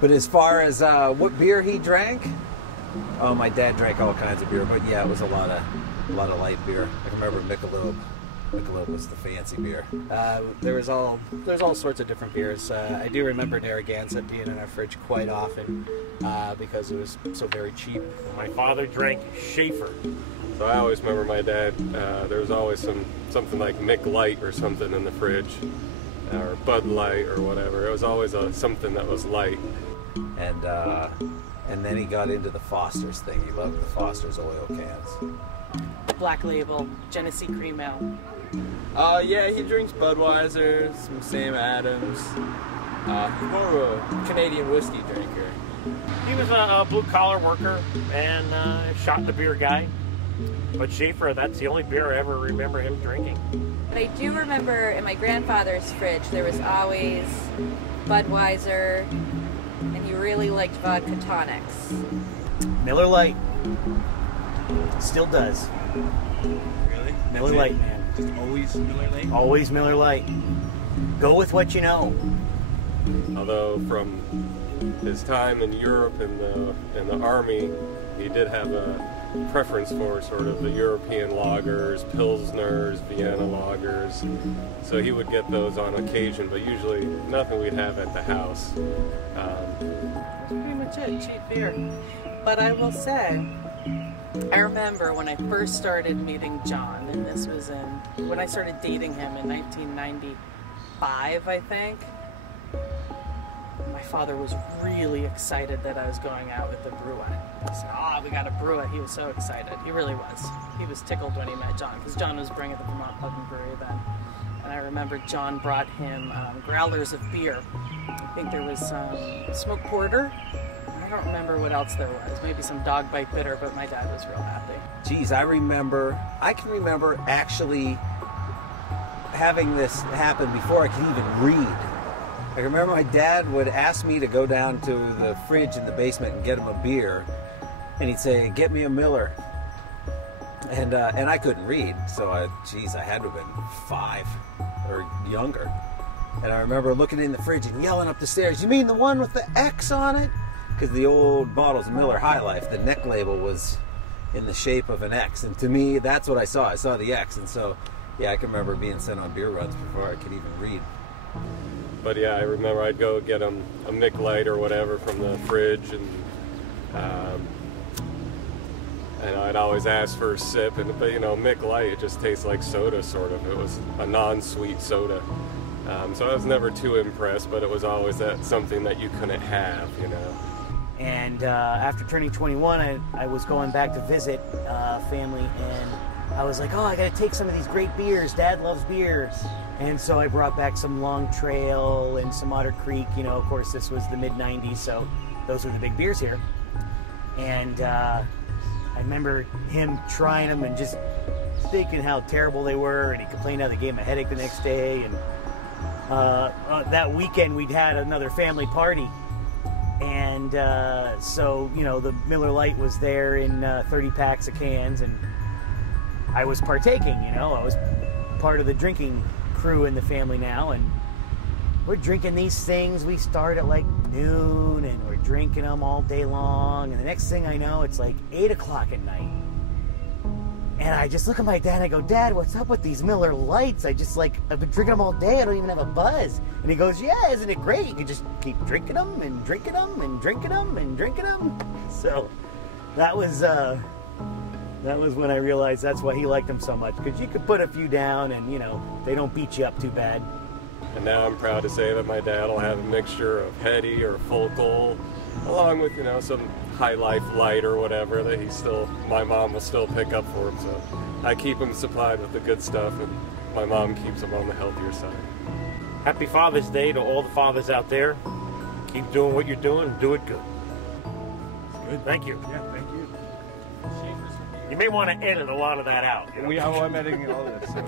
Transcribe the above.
But as far as what beer he drank, oh, my dad drank all kinds of beer, but yeah, it was a lot of light beer. I can remember Michelob. Michelob was the fancy beer. There's all sorts of different beers. I do remember Narragansett being in our fridge quite often because it was so very cheap. My father drank Schaefer. So I always remember my dad, there was always something like Mick Light or something in the fridge, or Bud Light or whatever. It was always something that was light. And then he got into the Foster's thing. He loved the Foster's oil cans. Black Label, Genesee Cream Ale. Yeah, he drinks Budweiser, some Sam Adams. He's more of a Canadian whiskey drinker. He was a blue-collar worker and shot the beer guy. But Schaefer, that's the only beer I ever remember him drinking. But I do remember in my grandfather's fridge there was always Budweiser, and he really liked vodka tonics. Miller Lite. Still does. Really? Miller Lite, man. Just always Miller Lite? Always Miller Lite. Go with what you know. Although from his time in Europe in the Army, he did have a preference for sort of the European lagers, Pilsners, Vienna lagers. So he would get those on occasion, but usually nothing we'd have at the house. That's pretty much it, cheap beer. But I will say, I remember when I first started meeting John, and this was when I started dating him in 1995, I think. My father was really excited that I was going out with the brewer. He said, "Oh, we got a brewer." He was so excited. He really was. He was tickled when he met John, because John was bringing the Vermont Pub and Brewery then. And I remember John brought him growlers of beer. I think there was smoked porter. I don't remember what else there was. Maybe some dog bite bitter, but my dad was real happy. Geez, I can remember actually having this happen before I could even read. I remember my dad would ask me to go down to the fridge in the basement and get him a beer, and he'd say, "Get me a Miller." And I couldn't read, so I had to have been 5 or younger. And I remember looking in the fridge and yelling up the stairs, "You mean the one with the X on it?" Because the old bottles of Miller High Life, the neck label was in the shape of an X, and to me, that's what I saw. I saw the X, and so, yeah, I can remember being sent on beer runs before I could even read. But yeah, I remember I'd go get him a Mick Light or whatever from the fridge, and I'd always ask for a sip. But you know, Mick Light, it just tastes like soda, sort of. It was a non-sweet soda, so I was never too impressed. But it was always something that you couldn't have, you know. And after turning 21, I was going back to visit family, and I was like, "Oh, I got to take some of these great beers. Dad loves beers." And so I brought back some Long Trail and some Otter Creek. You know, of course, this was the mid-'90s, so those were the big beers here. And I remember him trying them and just thinking how terrible they were, and he complained how they gave him a headache the next day. And that weekend, we'd had another family party. And so, you know, the Miller Lite was there in 30 packs of cans, and I was partaking, you know. I was part of the drinking crew in the family now, and we're drinking these things. We start at like noon, and we're drinking them all day long, and the next thing I know, it's like 8 o'clock at night. And I just look at my dad and I go, "Dad, what's up with these Miller Lights? I've been drinking them all day. I don't even have a buzz." And he goes, "Yeah, isn't it great? You can just keep drinking them and drinking them and drinking them and drinking them." So that was when I realized that's why he liked them so much, because you could put a few down and, you know, they don't beat you up too bad. And now I'm proud to say that my dad will have a mixture of Heady or Folkel, along with, you know, some High Life Light or whatever that my mom will still pick up for him. So I keep him supplied with the good stuff, and my mom keeps him on the healthier side. Happy Father's Day to all the fathers out there. Keep doing what you're doing and do it good. Good. Thank you. Yeah, thank you. You may want to edit a lot of that out. I'm editing all this. So.